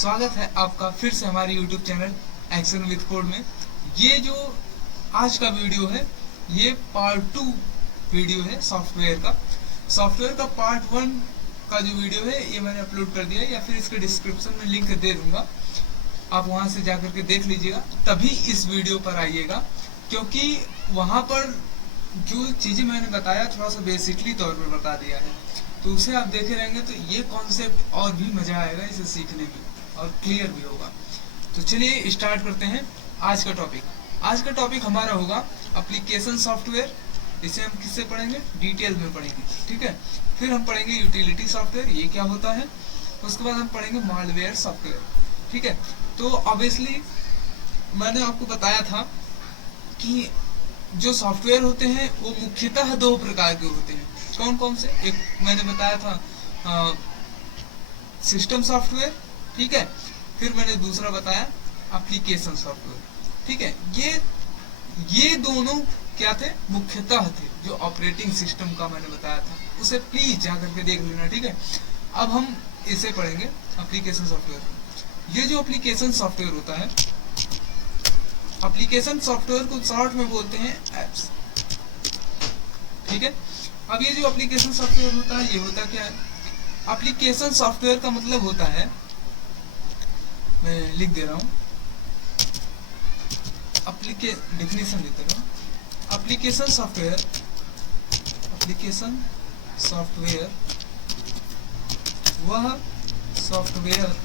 स्वागत है आपका फिर से हमारे YouTube channel action with code में। ये जो आज का वीडियो है ये पार्ट 2 वीडियो है सॉफ्टवेयर का पार्ट 1 का जो वीडियो है ये मैंने अपलोड कर दिया है, या फिर इसके डिस्क्रिप्शन में लिंक दे दूंगा, आप वहां से जाकर के देख लीजिएगा, तभी इस वीडियो पर आइएगा, क्योंकि वहां पर जो चीजें मैंने बताया थोड़ा सा बेसिकली तौर पर बता दिया है, तो उसे आप देखे रहेंगे तो ये कॉन्सेप्ट और भी मजा आएगा इसे सीखने में और क्लियर भी होगा। तो चलिए स्टार्ट करते हैं आज का टॉपिक। आज का टॉपिक हमारा होगा एप्लीकेशन सॉफ्टवेयर। इसे हम किससे पढ़ेंगे, डिटेल में पढ़ेंगे, ठीक है। फिर हम पढ़ेंगे यूटिलिटी सॉफ्टवेयर, ये क्या होता है। उसके बाद हम पढ़ेंगे मालवेयर सॉफ्टवेयर, ठीक है। तो ऑब्वियसली मैंने आपको बताया था कि जो सॉफ्टवेयर होते हैं वो मुख्यतः दो प्रकार के होते हैं। कौन कौन से? एक मैंने बताया था सिस्टम सॉफ्टवेयर, ठीक है। फिर मैंने दूसरा बताया एप्लीकेशन सॉफ्टवेयर, ठीक है। ये दोनों क्या थे, मुख्यतः थे। जो ऑपरेटिंग सिस्टम का मैंने बताया था उसे प्लीज जाकर के देख लेना, ठीक है। अब हम इसे पढ़ेंगे एप्लीकेशन सॉफ्टवेयर। ये जो एप्लीकेशन सॉफ्टवेयर होता है, एप्लीकेशन सॉफ्टवेयर को शॉर्ट में बोलते हैं एप्स, ठीक है। अब ये जो एप्लीकेशन सॉफ्टवेयर होता है ये होता क्या है? एप्लीकेशन सॉफ्टवेयर का मतलब होता है, मैं लिख दे रहा हूं, डेफिनेशन देता रहा हूं। एप्लीकेशन सॉफ्टवेयर वह सॉफ्टवेयर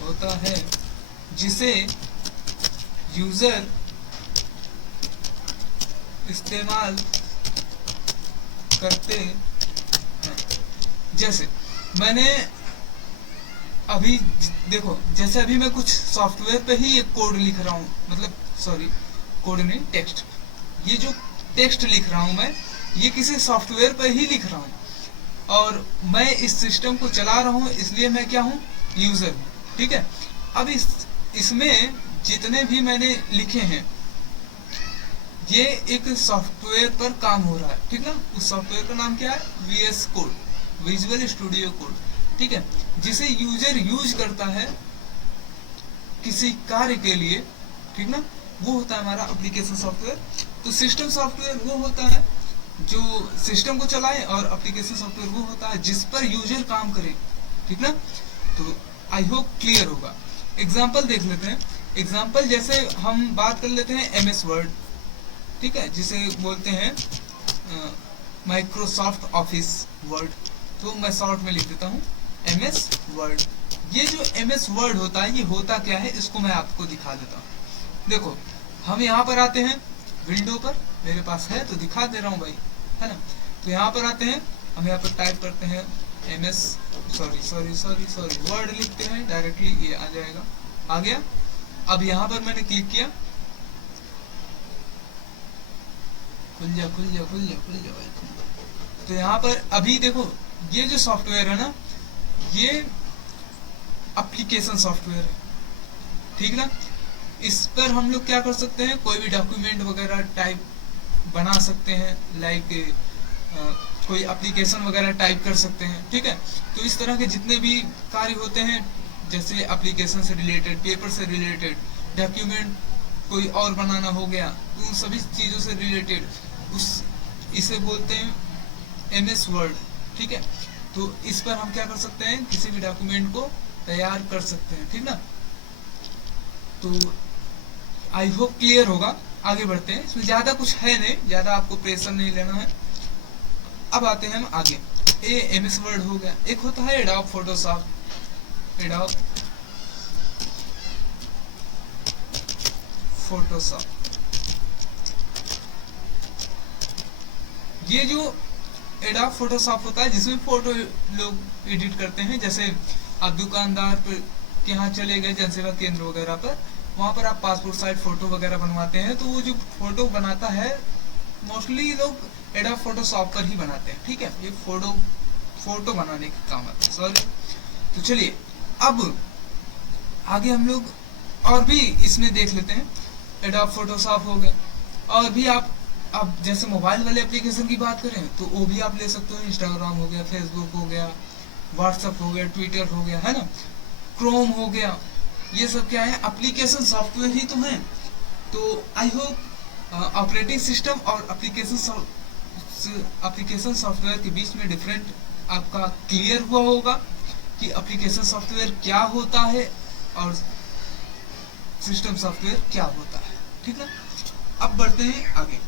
होता है जिसे यूजर इस्तेमाल करते हैं। जैसे मैंने अभी देखो, जैसे अभी मैं कुछ सॉफ्टवेयर पे ही एक कोड लिख रहा हूँ, मतलब सॉरी कोड नहीं, टेक्स्ट। ये जो टेक्स्ट लिख रहा हूँ मैं, ये किसी सॉफ्टवेयर पे ही लिख रहा हूँ, और मैं इस सिस्टम को चला रहा हूँ, इसलिए मैं क्या हूँ, यूजर हूँ, ठीक है। अब इसमें जितने भी मैंने लिखे हैं ये एक सॉफ्टवेयर पर काम हो रहा है, ठीक ना। उस सॉफ्टवेयर का नाम क्या है, VS code, visual studio code, ठीक है, जिसे यूजर यूज करता है किसी कार्य के लिए, ठीक ना। वो होता है हमारा एप्लीकेशन सॉफ्टवेयर। तो सिस्टम सॉफ्टवेयर वो होता है जो सिस्टम को चलाए, और एप्लीकेशन सॉफ्टवेयर वो होता है जिस पर यूजर काम करे, ठीक ना। तो आई होप क्लियर होगा। एग्जाम्पल देख लेते हैं। एग्जाम्पल जैसे हम बात कर लेते हैं MS वर्ड, ठीक है, जिसे बोलते हैं माइक्रोसॉफ्ट ऑफिस वर्ड। तो मैं शॉर्ट में लिख देता हूँ MS वर्ड। ये जो MS वर्ड होता है ये होता क्या है, इसको मैं आपको दिखा देता हूँ। देखो, हम यहाँ पर आते हैं विंडो पर, मेरे पास है तो दिखा दे रहा हूँ भाई, है ना। तो यहाँ पर आते हैं, हम यहाँ पर टाइप करते हैं MS सॉरी वर्ड लिखते हैं, डायरेक्टली ये आ जाएगा, आ गया। अब यहाँ पर मैंने क्लिक किया, खुल जा भाई। तो यहाँ पर अभी देखो, ये जो सॉफ्टवेयर है ना, ये एप्लीकेशन सॉफ्टवेयर है, ठीक ना। इस पर हम लोग क्या कर सकते हैं, कोई भी डॉक्यूमेंट वगैरह टाइप बना सकते हैं, लाइक कोई एप्लीकेशन वगैरह टाइप कर सकते हैं, ठीक है। तो इस तरह के जितने भी कार्य होते हैं, जैसे एप्लीकेशन से रिलेटेड, पेपर से रिलेटेड, डॉक्यूमेंट कोई और बनाना हो गया, उन सभी चीजों से रिलेटेड इसे बोलते हैं MS वर्ड, ठीक है। तो इस पर हम क्या कर सकते हैं, किसी भी डॉक्यूमेंट को तैयार कर सकते हैं, ठीक ना। तो आई होप क्लियर होगा। आगे बढ़ते हैं, इसमें ज्यादा कुछ है नहीं, ज्यादा आपको प्रेशर नहीं लेना है। अब आते हैं हम आगे। ये MS वर्ड हो गया। एक होता है एडोब फोटोशॉप, ये जो एडोब फोटोशॉप होता है जिसमें फोटो लोग एडिट करते हैं। जैसे आप दुकानदार पर के यहाँ चले गए, जनसेवा केंद्र वगैरह पर, वहाँ पर आप पासपोर्ट साइज फोटो वगैरह बनवाते हैं, तो वो जो फोटो बनाता है मोस्टली लोग एडोब फोटोशॉप पर ही बनाते हैं, ठीक है। ये फोटो बनाने का काम आता है, सॉरी। तो चलिए अब आगे हम लोग और भी इसमें देख लेते हैं। एडोब फोटोशॉप हो गया, और भी आप अब जैसे मोबाइल वाले एप्लीकेशन की बात करें तो वो भी आप ले सकते हो, इंस्टाग्राम हो गया, फेसबुक हो गया, व्हाट्सएप हो गया, ट्विटर हो गया, है ना, क्रोम हो गया, ये सब क्या है, एप्लीकेशन सॉफ्टवेयर ही तो है। तो आई होप ऑपरेटिंग सिस्टम और एप्लीकेशन सॉफ्टवेयर के बीच में डिफरेंट आपका क्लियर हुआ होगा कि एप्लीकेशन सॉफ्टवेयर क्या होता है और सिस्टम सॉफ्टवेयर क्या होता है, ठीक है। अब बढ़ते हैं आगे,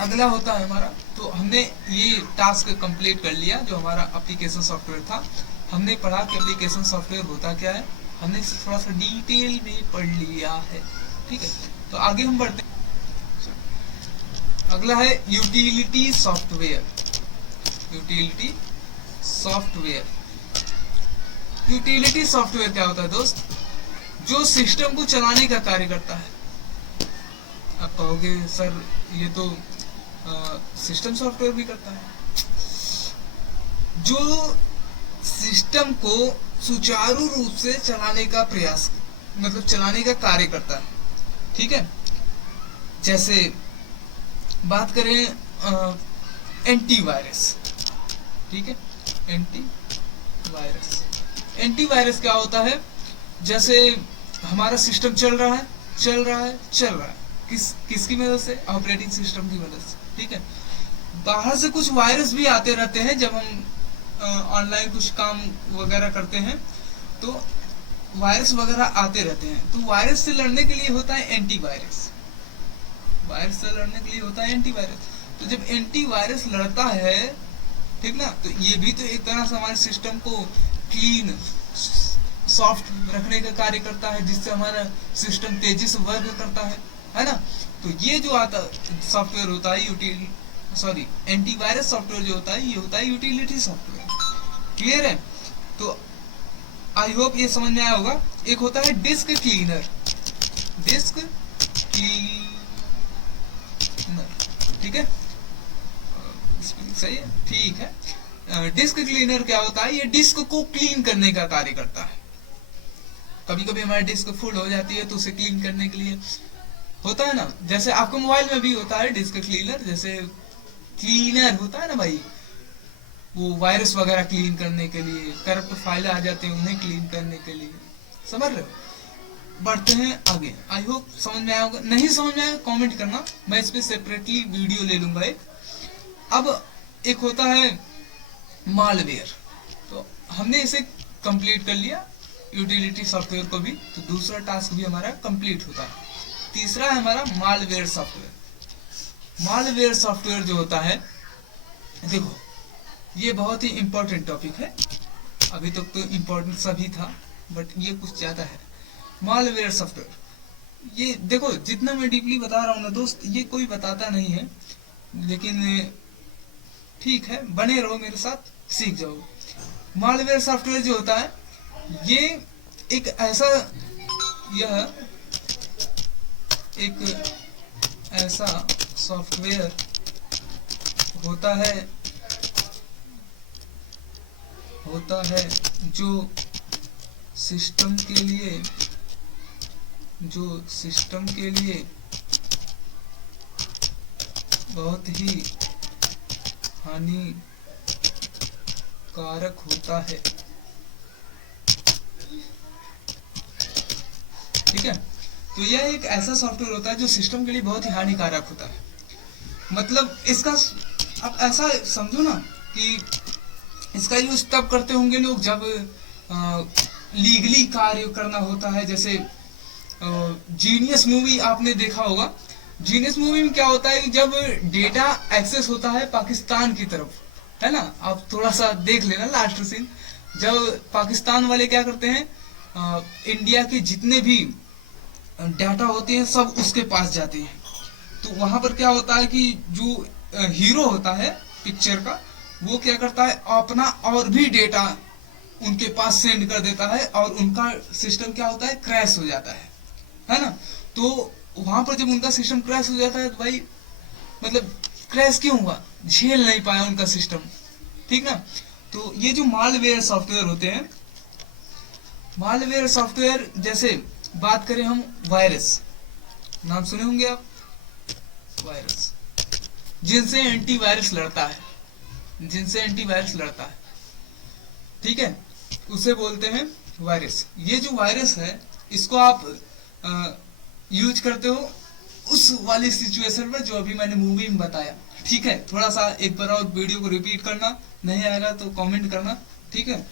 अगला होता है हमारा, तो हमने ये टास्क कंप्लीट कर लिया जो हमारा एप्लीकेशन सॉफ्टवेयर था। हमने पढ़ा कि एप्लीकेशन सॉफ्टवेयर होता क्या है, हमने इसे थोड़ा सा डिटेल में पढ़ लिया है, ठीक है। तो आगे हम बढ़ते हैं, अगला है utility software. Utility software, utility software क्या होता है दोस्त, जो सिस्टम को चलाने का कार्य करता है। आप कहोगे सर ये तो सिस्टम सॉफ्टवेयर भी करता है, जो सिस्टम को सुचारू रूप से चलाने का प्रयास, मतलब चलाने का कार्य करता है, ठीक है। जैसे बात करें एंटीवायरस, ठीक है, एंटीवायरस। एंटीवायरस क्या होता है, जैसे हमारा सिस्टम चल रहा है, किसकी मदद से, ऑपरेटिंग सिस्टम की मदद से, ठीक है। बाहर से कुछ वायरस भी आते रहते हैं, जब हम ऑनलाइन कुछ काम वगैरह करते हैं तो वायरस वगैरह आते रहते हैं, तो वायरस से लड़ने के लिए होता है एंटीवायरस, वायरस से लड़ने के लिए होता है एंटीवायरस। तो जब एंटीवायरस लड़ता है, ठीक ना, तो ये भी तो एक तरह से हमारे सिस्टम को क्लीन सॉफ्ट रखने का कार्य करता है, जिससे हमारा सिस्टम तेजी से वर्क करता है ना। तो ये जो आता सॉफ्टवेयर होता है एंटीवायरस सॉफ्टवेयर जो होता है, ये होता है यूटिलिटी सॉफ्टवेयर, क्लियर है। तो आई होप ये समझ में आया होगा। एक होता है डिस्क क्लीनर, डिस्क क्लीनर, ठीक है, सही है, ठीक है। डिस्क क्लीनर क्या होता है, ये डिस्क को क्लीन करने का कार्य करता है। कभी कभी हमारी डिस्क फुल हो जाती है तो उसे क्लीन करने के लिए होता है ना, जैसे आपके मोबाइल में भी होता है डिस्क क्लीनर, जैसे क्लीनर होता है ना भाई, वो वायरस वगैरह क्लीन करने के लिए, करप्ट फाइल आ जाते हैं उन्हें क्लीन करने के लिए, समझ रहे हो। बढ़ते हैं आगे, आई होप समझ में आया होगा, नहीं समझ में आया कमेंट करना, मैं इस पे सेपरेटली वीडियो ले लूंगा एक। अब एक होता है मालवेयर, तो हमने इसे कंप्लीट कर लिया यूटिलिटी सॉफ्टवेयर को भी, तो दूसरा टास्क भी हमारा कंप्लीट होता है। तीसरा है हमारा मालवेयर सॉफ्टवेयर। मालवेयर सॉफ्टवेयर जो होता है, देखो ये बहुत ही इंपॉर्टेंट टॉपिक है, अभी तक तो इम्पोर्टेंट सभी था बट ये कुछ ज्यादा है। मालवेयर सॉफ्टवेयर, ये देखो जितना मैं डीपली बता रहा हूँ ना दोस्त, ये कोई बताता नहीं है, लेकिन ठीक है, बने रहो मेरे साथ, सीख जाओ। मालवेयर सॉफ्टवेयर जो होता है, ये एक ऐसा, यह एक ऐसा सॉफ्टवेयर होता है जो सिस्टम के लिए बहुत ही हानिकारक होता है, ठीक है। तो यह एक ऐसा सॉफ्टवेयर होता है जो सिस्टम के लिए बहुत ही हानिकारक होता है। मतलब इसका आप ऐसा समझो ना कि इसका यूज तब करते होंगे लोग जब लीगली कार्य करना होता है। जैसे जीनियस मूवी आपने देखा होगा, जीनियस मूवी में क्या होता है कि जब डेटा एक्सेस होता है पाकिस्तान की तरफ, है ना, आप थोड़ा सा देख लेना लास्ट सीन, जब पाकिस्तान वाले क्या करते हैं, इंडिया के जितने भी डाटा होते हैं सब उसके पास जाते हैं। तो वहां पर क्या होता है कि जो हीरो होता है पिक्चर का, वो क्या करता है, अपना और भी डेटा उनके पास सेंड कर देता है और उनका सिस्टम क्या होता है, क्रैश हो जाता है ना। तो वहां पर जब उनका सिस्टम क्रैश हो जाता है तो भाई मतलब क्रैश क्यों हुआ, झेल नहीं पाया उनका सिस्टम, ठीक ना। तो ये जो मालवेयर सॉफ्टवेयर होते हैं, मालवेयर सॉफ्टवेयर, जैसे बात करें हम वायरस, नाम सुने होंगे आप, वायरस, जिनसे एंटीवायरस लड़ता है, जिनसे एंटीवायरस लड़ता है, ठीक है, उसे बोलते हैं वायरस। ये जो वायरस है इसको आप यूज करते हो उस वाली सिचुएशन में जो अभी मैंने मूवी में बताया, ठीक है। थोड़ा सा एक बार और वीडियो को रिपीट करना, नहीं आएगा तो कमेंट करना, ठीक है।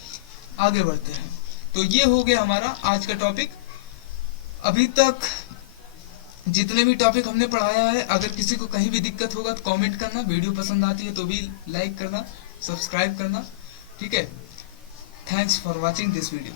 आगे बढ़ते हैं। तो ये हो गया हमारा आज का टॉपिक। अभी तक जितने भी टॉपिक हमने पढ़ाया है, अगर किसी को कहीं भी दिक्कत होगा तो कमेंट करना, वीडियो पसंद आती है तो भी लाइक करना, सब्सक्राइब करना, ठीक है। Thanks for watching this video.